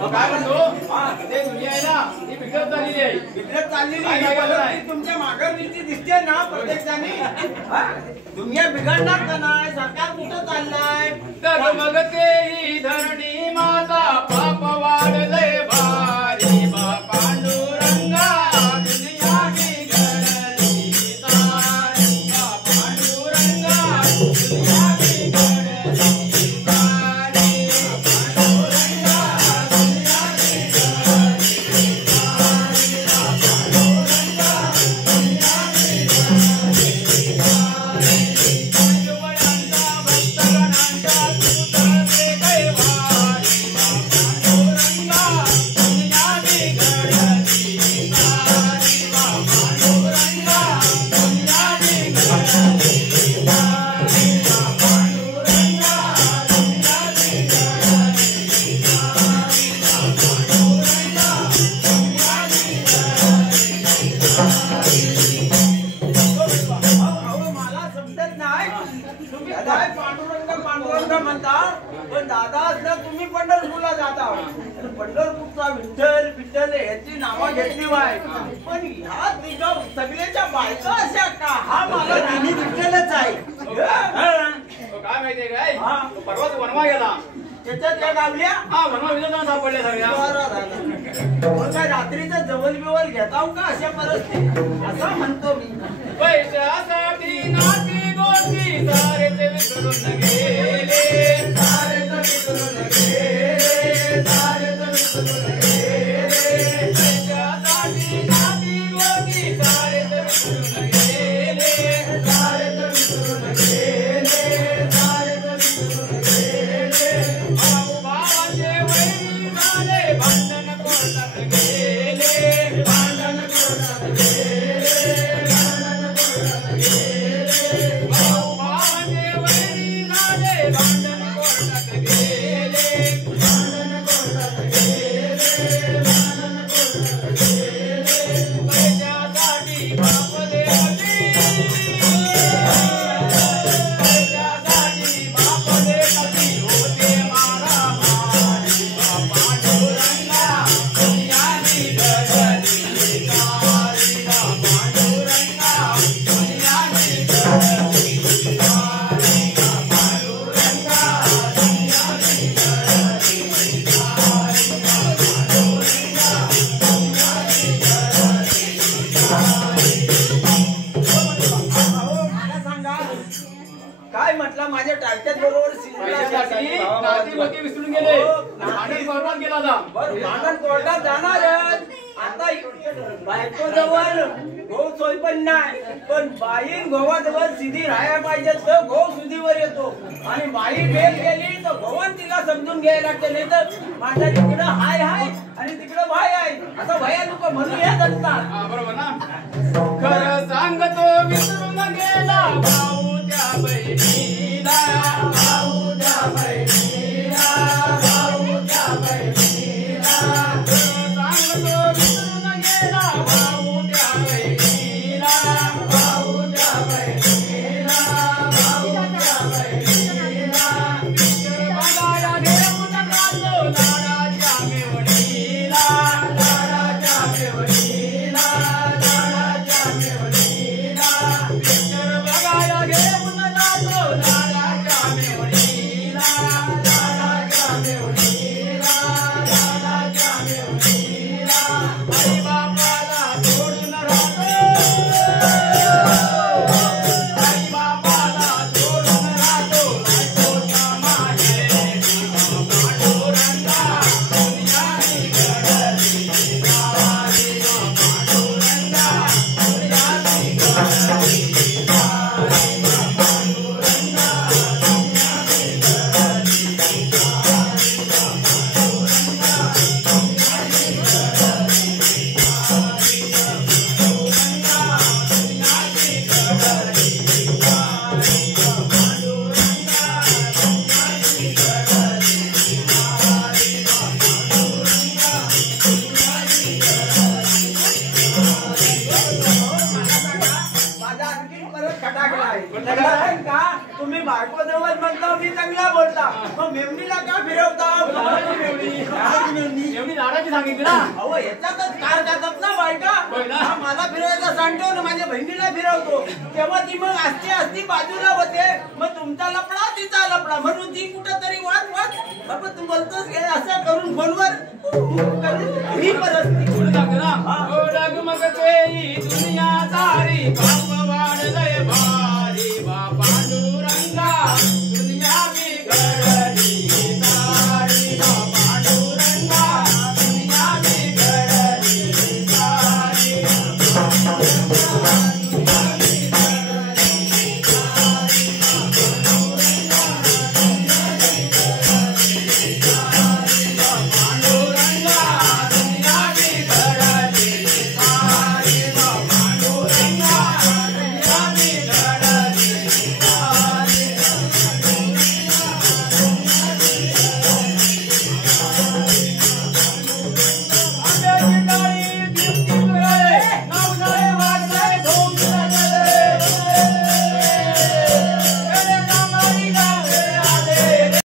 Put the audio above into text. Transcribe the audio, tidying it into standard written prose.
काय म्हणतो ते दुनिया आहे ना ती बिघडत चाललेली आहे. बिघडत चाललेली तुमच्या माघारीची दिसते ना प्रत्येकाने. दुनिया बिघडणार का नाही? सरकार कुठं चाललाय? तर मग ते धरणी माता पाप वाढलंय भारी बा पांडुरंगा दुनिया बिघडली सारी बा पांडुरंगा दुनिया बिघडली सारी बा पांडुरंगा दुनिया बिघडली सारी बा पांडुरंगा दुनिया बिघडली सारी पांडुरंगा भक्तगणांचा तुझे कैवारी बा पांडुरंगा दुनिया बिघडली सारी बा पांडुरंगा दुनिया बिघडली सारी बा पांडुरंगा दुनिया बिघडली सारी बा पांडुरंगा दुनिया अहो मला समजत नाही. तुम्ही काय पांडुरंग पांडुरंग म्हणता, पण दादा असं तुम्ही पंढरपूरला जाता. पंढरपूरचा विठ्ठल विठ्ठल याची नावं घेतली वाय, पण ह्या तिघ सगळ्याच्या बायका अशा का? हा मला तिन्ही विठ्ठलच आहे. काय माहितीये काय तो परवाच वनवा गेला त्याच्यात त्या गावल्या हा वनवा विजय सापडल्या सगळ्या. मग काय रात्रीचं जवळ बिवल घेता का अशा परिस्थिती? असं म्हणतो मी. पैशासाठी नाती गोष्टी सारेच विसरून गेले सारेच विसरून गेले सारेच विसरून गेले पैशासाठी नाती गोष्टी सारेच विसरून गेले सारेच विसरून गेले सारेच विसरून गेले भाऊ भावाचे वैरी झाले भांडण कोर्टात गेले भांडण कोर्टात गेले भाऊ भावाचे वैरी झाले भांडण कोर्टात गेले भांडण कोर्टात गेले भांडण कोर्टात गेले पैशासाठी बाप देवती पैशासाठी बाप देवती होते मारामारी बा पांडुरंगा दुनिया बिघडली सारी बा पांडुरंगा दुनिया बिघडली सारी बा पांडुरंगा दुनिया बिघडली सारी बा पांडुरंगा दुनिया बिघडली अहो मला सांगा, काय म्हटलं माझ्या टाळक्यात बरोबर पैशासाठी नाती गोती विसरून गेले भांडण कोर्टात गेला होता. भांडण कोर्टात जाणारच. आता बायको जवळ गो सोय पण नाही, पण बाई गोवाजवळ सिधी राहायला पाहिजे तर गो सुधीवर येतो. आणि बाई बेल गेली तर गोवन तिला समजून घ्यायला लागते. नाही तर माझ्या तिकडं हाय हाय आणि तिकडं भाय आहे असं भया लोक म्हणून येत असतात. हा बरोबर ना. खरं सांगतो विसरून गेला भाऊ त्या बहिणीला भाऊ त्या बहिणीला भाऊ त्या बहिणीला खरं सांगतो विसरून गेला भाऊ त्या बहिणीला भाऊ त्या बहिणीला भाऊ त्या बहिणीला पिक्चर बघायला घेऊन जातो लाडाच्या मेवणीला लाडाच्या मेवणीला लाडाच्या मेवणीला पिक्चर बघायला घेऊन जातो लाडाच्या मेवणीला लाडाच्या मेवणीला लाडाच्या मेवणीला आई बापाला सोडून राहतो आई बापाला सोडून राहतो बायकोच्या माहेरी बा पांडुरंगा दुनिया बिघडली सारी बा पांडुरंगा दुनिया बिघडली सारी बा पांडुरंगा दुनिया बिघडली सारी बा पांडुरंगा दुनिया बिघडली माझा आणखी परत खटाकला आहे का? तुम्ही बायको जवळ म्हणता मी चांगला बोलता, मग मेमणीला का फिरवता? मेवणी. आज मेमणी मागाची सांगितली ना. अहो याच्यातच कार करतात ना बायका. होय ना. हा, मला फिरवायला सांगतो ना माझ्या बहिणीला फिरवतो तेव्हा ती मग असती बाजूला होते. मग तुमचा लपडा तिचा लपडा म्हणून ती कुठं तरी वाद वाद आपण तू बोलतोस असं करू